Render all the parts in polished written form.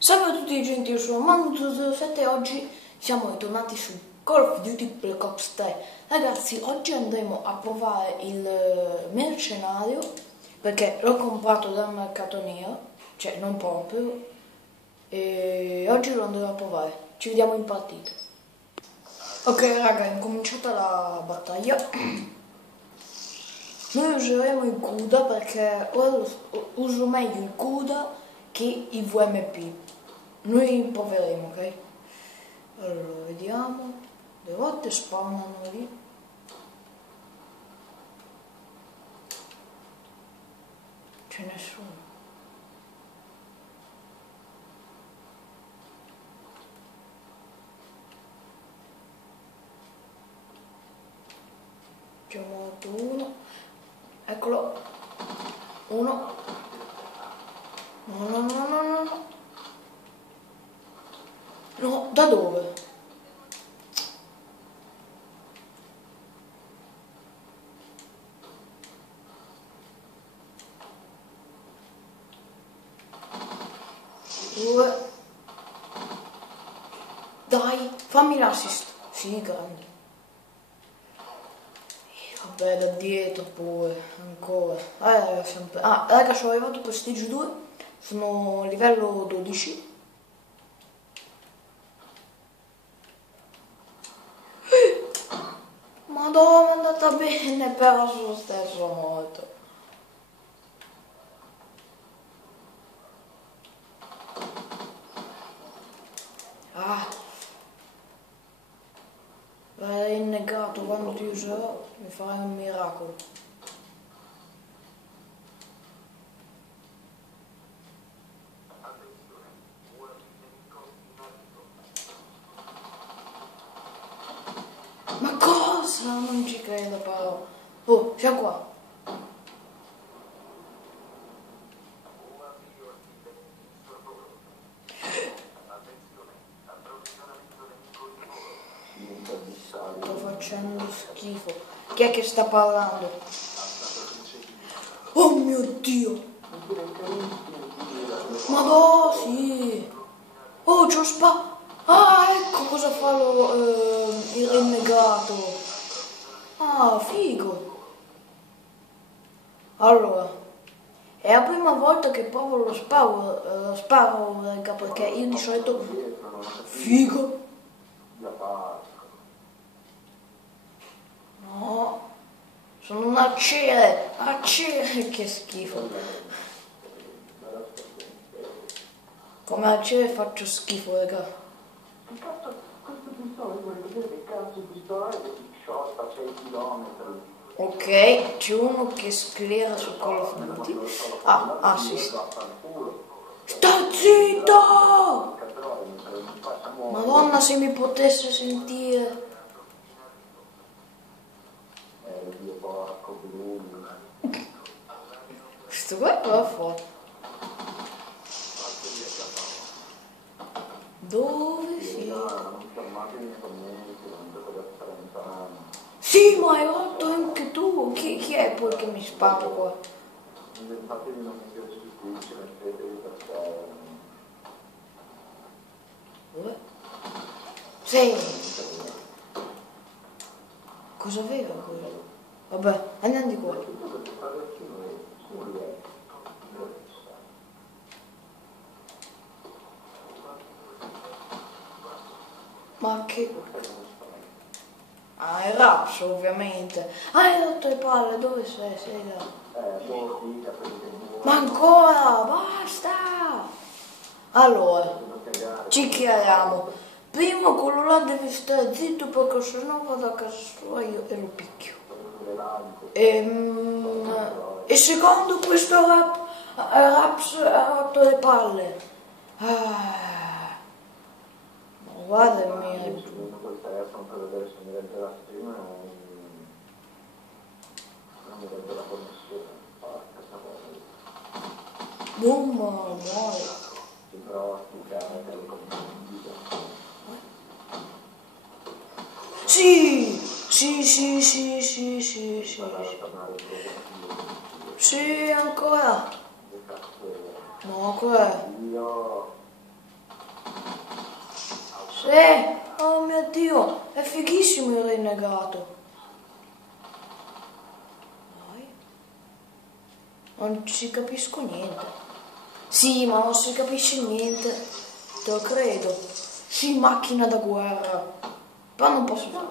Salve a tutti gente, io sono Manu07 e oggi siamo ritornati su Call of Duty Black Ops 3. Ragazzi, oggi andremo a provare il mercenario perché l'ho comprato dal mercato nero, cioè non proprio, e oggi lo andremo a provare. Ci vediamo in partita. Ok raga, è incominciata la battaglia. Noi useremo il CUDA perché ora uso meglio il CUDA che il VMP. Noi proveremo, ok? Allora, vediamo. Le volte spawnano lì. C'è nessuno. C'è morto uno. Eccolo. Uno. No, no, no, no, no, no. No, da dove? Due. Dai, fammi l'assist. Sì, grande. Vabbè, da dietro pure, ancora. Sempre. Ah, raga, sono arrivato prestigio 2. Sono livello 12. Madonna, è andata bene, però sullo stesso morto. Ah, vai rinnegato, quando ti userò mi farai un miracolo. Ma cosa? Non ci credo però. Oh, siamo qua. Sto facendo schifo. Chi è che sta parlando? Oh mio Dio! Madò, sì! Oh, c'ho Ah, ecco cosa fa il rinnegato. Ah, figo. Allora, è la prima volta che provo lo sparo, raga, perché io di solito... Figo. No, sono un arciere, che schifo. Come arciere faccio schifo, raga. Ok, c'è uno che sclera su Call of Duty. Ah, assist. Sta zitto! Madonna, se mi potesse sentire. Questo qua è però forte. Dove si? Sì, ma hai rotto anche tu. Chi è poi che mi spara qua? Dove? Sì. Cosa aveva quello? Vabbè, andiamo di qua. Ma che... Ah, è Raps ovviamente. Ah, hai rotto le palle, dove sei? Sei là. Ma ancora, basta! Allora, ci chiariamo. Primo quello là deve stare zitto perché se no vado a casa sua io e lo picchio. E secondo questo Raps ha rotto le palle. Ah, guarda il mio. Boom, muore. Sì, sì, sì, sì, sì, sì, sì. Sì, ancora. No, ancora. Oh mio Dio, è fighissimo il rinnegato. Vai. Non ci capisco niente. Sì, ma non si capisce niente. Te lo credo. Sì, macchina da guerra. Però non posso fare.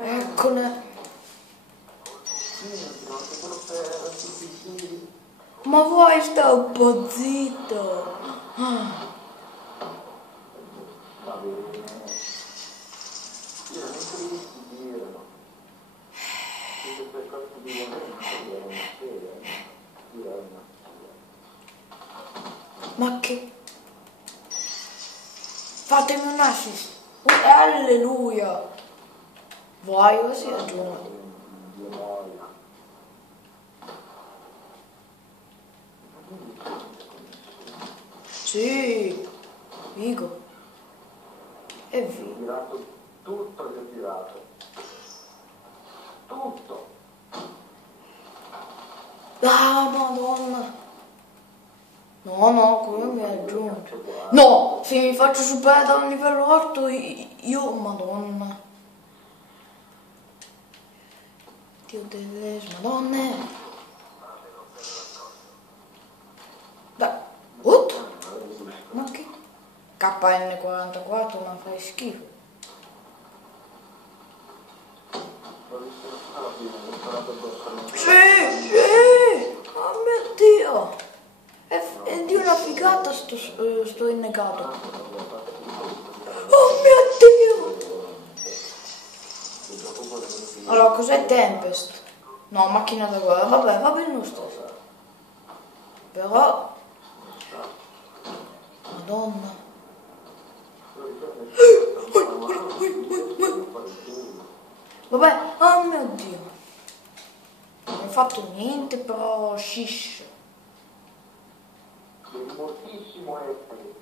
Eccole. Ma vuoi stare un po' zitto? Ma che... Fatemi un assist. Alleluia. Vai, così raggiungo. Sì, figo. E via. Ho tirato tutto, gli ho tirato. Tutto. Ah, madonna. No, quello mi ha aggiunto. No, se mi faccio superare da un livello 8, io, madonna. Dio delle madonne. Dai, what? Ma che? KN44, ma fai schifo. Sì, oh mio Dio. È di una figata sto innegato. Oh mio Dio! Allora, cos'è Tempest? No, macchina da guerra. Vabbè, va bene lo stesso. Però... Madonna. Vabbè, oh mio Dio. Non ho fatto niente, però shish. Devi moltissimo essere.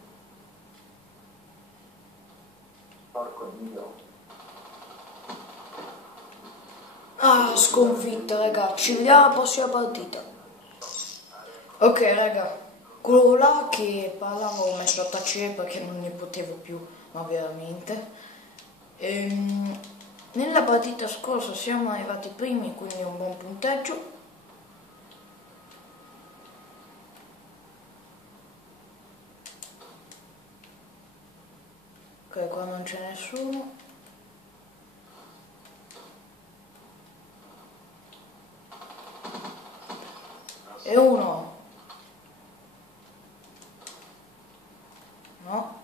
Porco Dio. Ah, sconfitta, raga. Ci vediamo alla prossima partita. Ok, raga. Quello là che parlavo ho messo a tacere perché non ne potevo più, ma veramente. Nella partita scorsa siamo arrivati primi, quindi un buon punteggio. Ok, qua non c'è nessuno. E uno. No.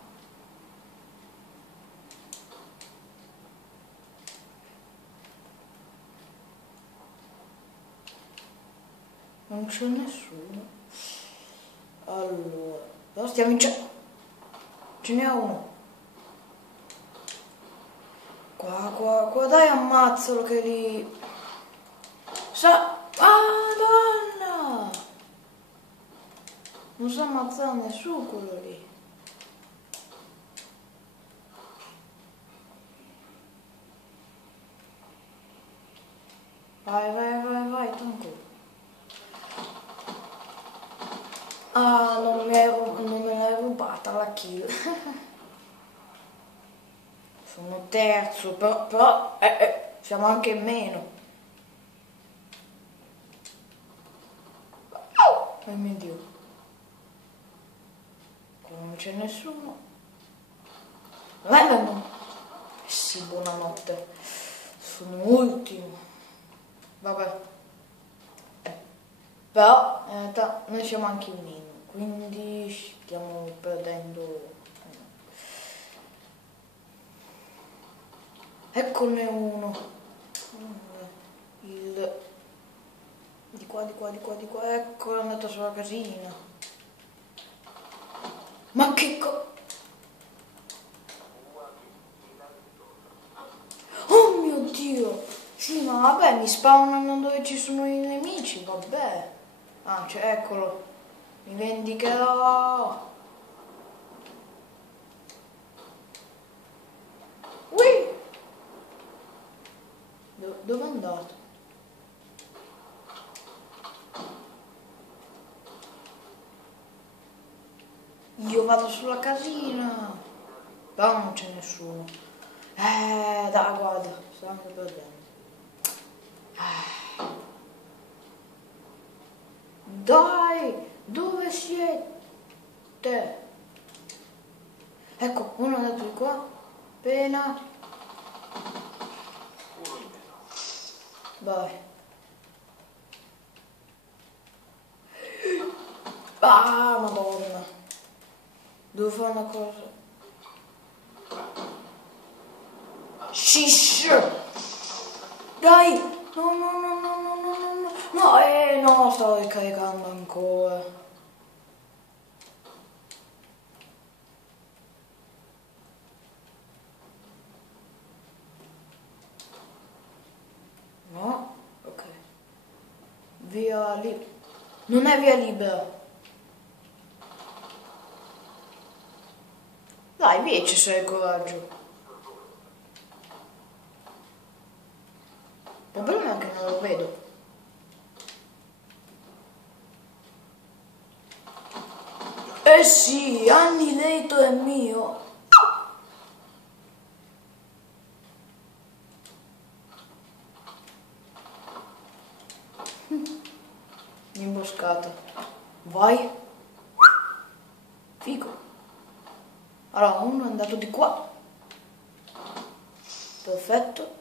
Non c'è nessuno. Allora. Però stiamo vincendo. Ce n'è uno. Qua, dai, ammazzalo che lì. Madonna! Non sa ammazzare nessuno quello lì. Vai, tranquillo. Ah, non me l'hai rubata la kill. Sono terzo, però siamo anche meno. Oh mio Dio. Qua non c'è nessuno. No. Sì, buonanotte. Sono ultimo. Vabbè. Però in realtà noi siamo anche un inno, quindi stiamo perdendo. Eccone uno. Di qua. Ecco, è andato sulla casina. Ma che Oh mio Dio! Sì, ma vabbè, mi spawnano dove ci sono i nemici, vabbè. Ah, cioè, eccolo. Mi vendicherò. Ui! Dove è andato? Io vado sulla casina. Però non c'è nessuno. Dai, guarda, sto anche perdendo. Dai, dove siete? Ecco, uno è andato di qua. Appena. Vai. Ah, madonna. Devo fare una cosa. Shish! Dai! No, no, no, no, no, no, no, no. No, stavo ricaricando ancora. No? Ok. Via libera. Non è via libera. Dai, vieci se hai coraggio. Il problema è che non lo vedo. Eh sì, Annihilator è mio. Imboscata. Vai. Figo. Allora, uno è andato di qua. Perfetto.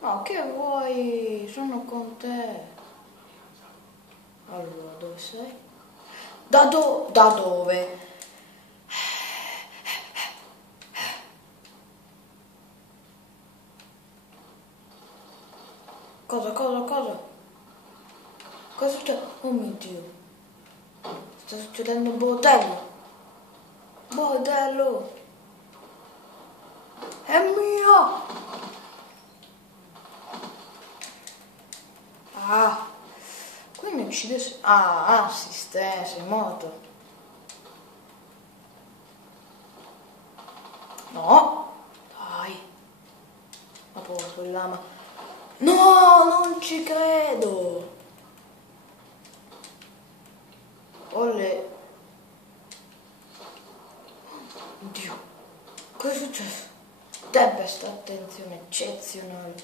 No, che vuoi? Sono con te. Allora, dove sei? Da dove? Cosa? Cosa succede? Oh mio Dio. Sta succedendo un bordello. Bordello. È mio. Ah. Qui mi uccide. Ah, sei morto. No. Dai. Ma povero quell'ama. No, non ci credo. Olle. Oddio. Cosa è successo? Tempest, attenzione, eccezionale.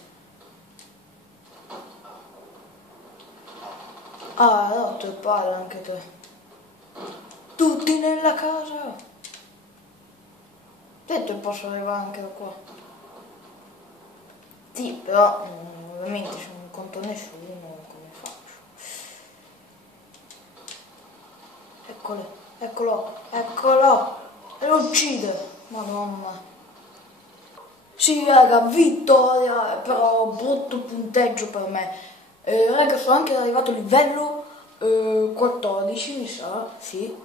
Ah, rotto il palo anche te. Tutti nella casa. Detto posso arrivare anche da qua. Sì, però ovviamente se non conto nessuno, come faccio? Eccolo. E lo uccide. Madonna. Sì, raga, vittoria, però brutto punteggio per me. Raga, sono anche arrivato a livello 14, mi sa, sì.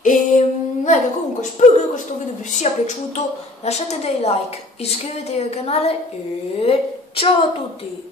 E raga, comunque spero che questo video vi sia piaciuto, lasciate dei like, iscrivetevi al canale e ciao a tutti!